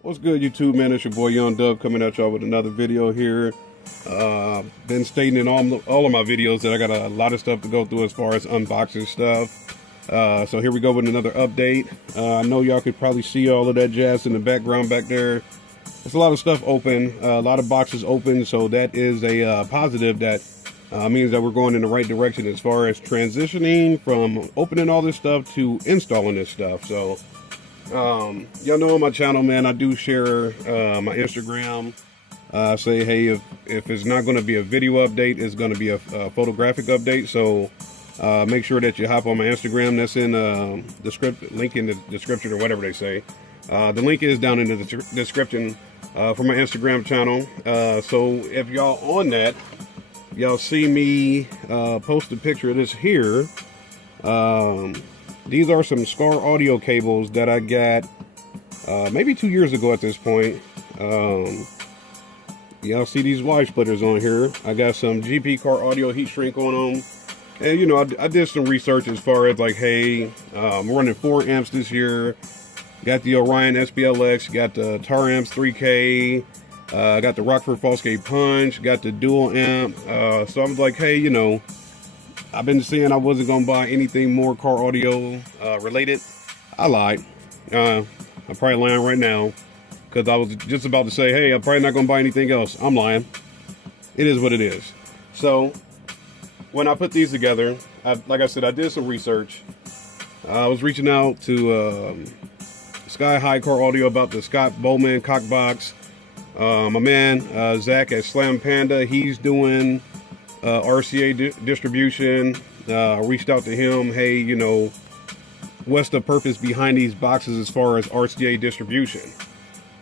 What's good, YouTube, man? It's your boy Young Dub coming at y'all with another video here. Been stating in all of my videos that I got a lot of stuff to go through as far as unboxing stuff. So here we go with another update. I know y'all could probably see all of that jazz in the background back there. There's a lot of stuff open, a lot of boxes open, so that is a positive. That means that we're going in the right direction as far as transitioning from opening all this stuff to installing this stuff. So y'all know on my channel, man, I do share my Instagram. Say, hey, if it's not going to be a video update, it's going to be a photographic update. So make sure that you hop on my Instagram. That's in the link in the description, or whatever they say. The link is down in the description for my Instagram channel. So if y'all on that, y'all see me post a picture of this here. These are some Scar audio cables that I got maybe 2 years ago at this point. Y'all see these Y splitters on here. I got some GP car audio heat shrink on them. And, you know, I did some research as far as like, hey, I'm running 4 amps this year. Got the Orion SPLX, got the Tar Amps 3K, got the Rockford Fosgate Punch, got the dual amp. So I was like, hey, you know, I've been saying I wasn't going to buy anything more car audio related. I lied. I'm probably lying right now, because I was just about to say, hey, I'm probably not going to buy anything else. I'm lying. It is what it is. So when I put these together, like I said, I did some research. I was reaching out to Sky High Car Audio about the Scott Bowman cock box. My man Zach at Slam Panda, he's doing RCA distribution. I reached out to him, hey, you know, what's the purpose behind these boxes as far as RCA distribution?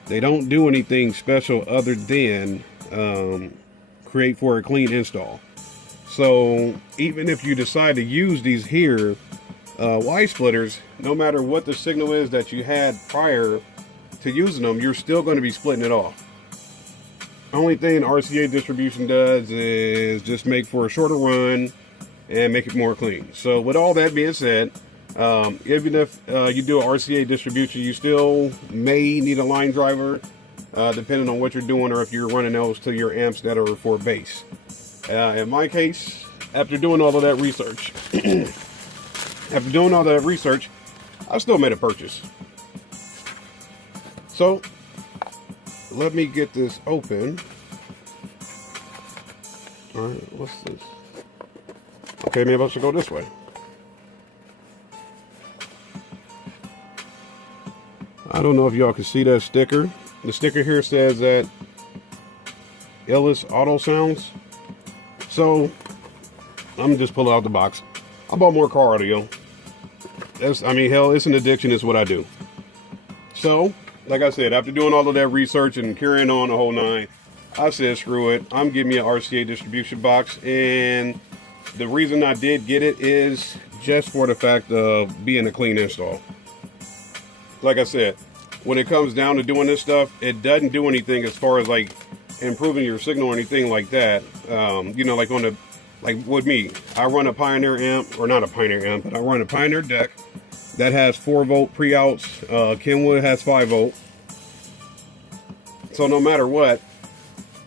They don't do anything special other than create for a clean install. So even if you decide to use these here Y splitters, no matter what the signal is that you had prior to using them, you're still going to be splitting it off. Only thing RCA distribution does is just make for a shorter run and make it more clean. So with all that being said, even if you do an RCA distribution, you still may need a line driver, depending on what you're doing, or if you're running those to your amps that are for bass. In my case, after doing all of that research, I still made a purchase. So let me get this open. All right, what's this? Okay, maybe I should go this way. I don't know if y'all can see that sticker. The sticker here says that illest auto sounds. So I'm just pulling out the box. I bought more car audio. I mean, hell, it's an addiction. It's what I do. So, like I said, after doing all of that research and carrying on the whole nine, I said, screw it. I'm getting me an RCA distribution box. And the reason I did get it is just for the fact of being a clean install. Like I said, when it comes down to doing this stuff, it doesn't do anything as far as like improving your signal or anything like that. You know, like like with me, I run a Pioneer amp, or not a Pioneer amp, but I run a Pioneer deck that has 4-volt pre-outs. Kenwood has 5-volt. So no matter what,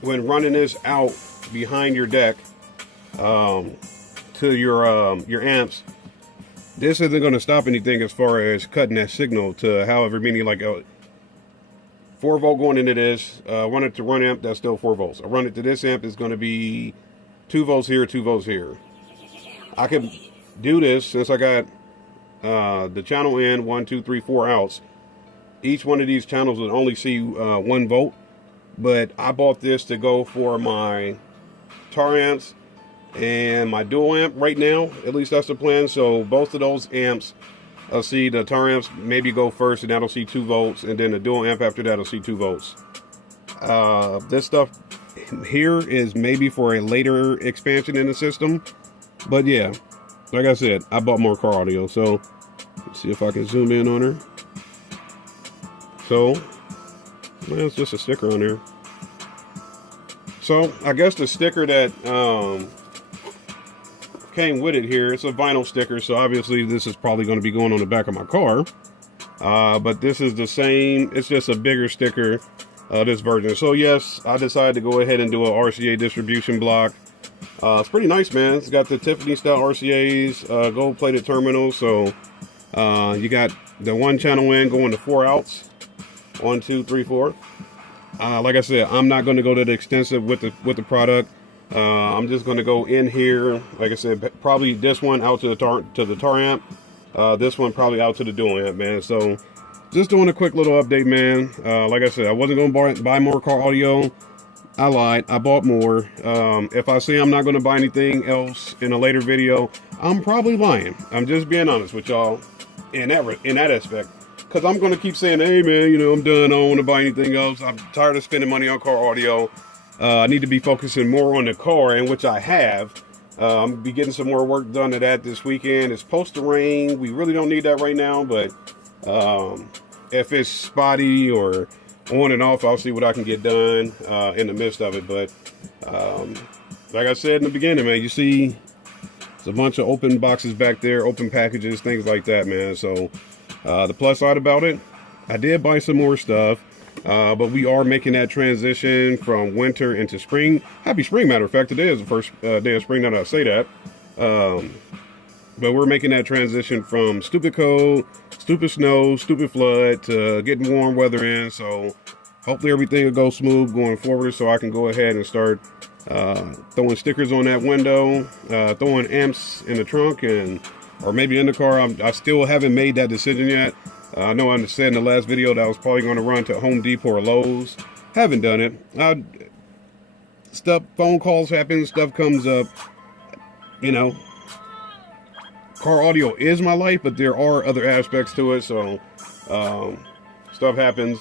when running this out behind your deck to your amps, this isn't going to stop anything as far as cutting that signal to however many, like 4-volt going into this. Run it to run amp, that's still 4 volts. I run it to this amp, it's going to be 2 volts here, 2 volts here. I can do this since I got the channel in 1, 2, 3, 4 outs. Each one of these channels would only see 1 volt, but I bought this to go for my Tar amps and my dual amp right now. At least that's the plan. So both of those amps, I'll see the Tar amps maybe go first, and that'll see 2 volts, and then the dual amp after that will see 2 volts. This stuff here is maybe for a later expansion in the system, but yeah, like I said, I bought more car audio. So let's see if I can zoom in on her. So well, it's just a sticker on there. So I guess the sticker that came with it here, it's a vinyl sticker, so obviously this is probably going to be going on the back of my car. but this is the same. It's just a bigger sticker, this version. So yes, I decided to go ahead and do a RCA distribution block. It's pretty nice, man. It's got the Tiffany style RCA's, gold plated terminals. So you got the 1 channel in going to 4 outs. 1, 2, 3, 4. Like I said, I'm not going to go that extensive with the product. I'm just going to go in here. Like I said, probably this one out to the tar amp. This one probably out to the dual amp, man. So just doing a quick little update, man. Like I said, I wasn't going to buy more car audio. I lied. I bought more. If I say I'm not going to buy anything else in a later video, I'm probably lying. I'm just being honest with y'all in that aspect. Because I'm going to keep saying, hey, man, you know, I'm done. I don't want to buy anything else. I'm tired of spending money on car audio. I need to be focusing more on the car, and which I have. I'm going to be getting some more work done to that this weekend. It's supposed to rain. We really don't need that right now, but if it's spotty or on and off, I'll see what I can get done in the midst of it. But like I said in the beginning, man, you see there's a bunch of open boxes back there, open packages, things like that, man. So the plus side about it, I did buy some more stuff, but we are making that transition from winter into spring. Happy spring, matter of fact. Today is the first day of spring, now that I say that. But we're making that transition from stupid cold, stupid snow, stupid flood to getting warm weather in. So hopefully everything will go smooth going forward, so I can go ahead and start throwing stickers on that window, throwing amps in the trunk, and or maybe in the car. I still haven't made that decision yet. I know I said in the last video that I was probably going to run to Home Depot or Lowe's. Haven't done it. Phone calls happen, stuff comes up, you know. Car audio is my life, but there are other aspects to it, so stuff happens.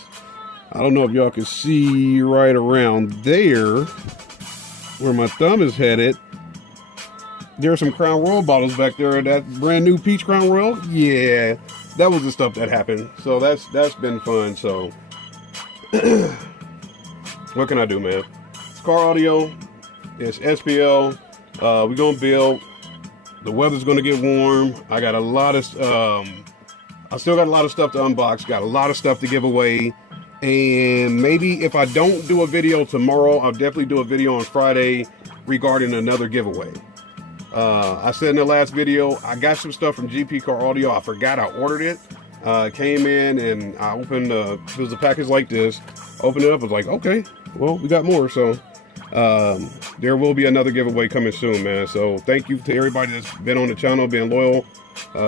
I don't know if y'all can see right around there where my thumb is headed. There's some Crown Royal bottles back there. That brand new peach Crown Royal. Yeah, that was the stuff that happened. So that's been fun. So what can I do, man? It's car audio. It's SPL. We're gonna build. The weather's gonna get warm. I got a lot of I still got a lot of stuff to unbox, got a lot of stuff to give away, and maybe if I don't do a video tomorrow, I'll definitely do a video on Friday regarding another giveaway. I said in the last video, I got some stuff from GP Car Audio. I forgot I ordered it. It came in and I opened, it was a package like this. Opened it up, I was like, okay, well, we got more. So there will be another giveaway coming soon, man. So thank you to everybody that's been on the channel, being loyal.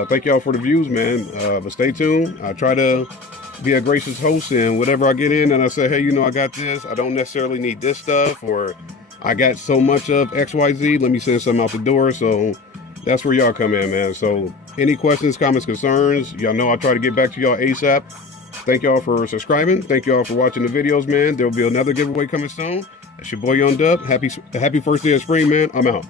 Thank y'all for the views, man. But stay tuned. I try to be a gracious host, and whatever I get in and I say, hey, you know, I got this. I don't necessarily need this stuff, or I got so much of XYZ, let me send something out the door. So that's where y'all come in, man. So any questions, comments, concerns, y'all know I try to get back to y'all ASAP. Thank y'all for subscribing. Thank y'all for watching the videos, man. There'll be another giveaway coming soon. That's your boy Young Dub. Happy first day of spring, man. I'm out.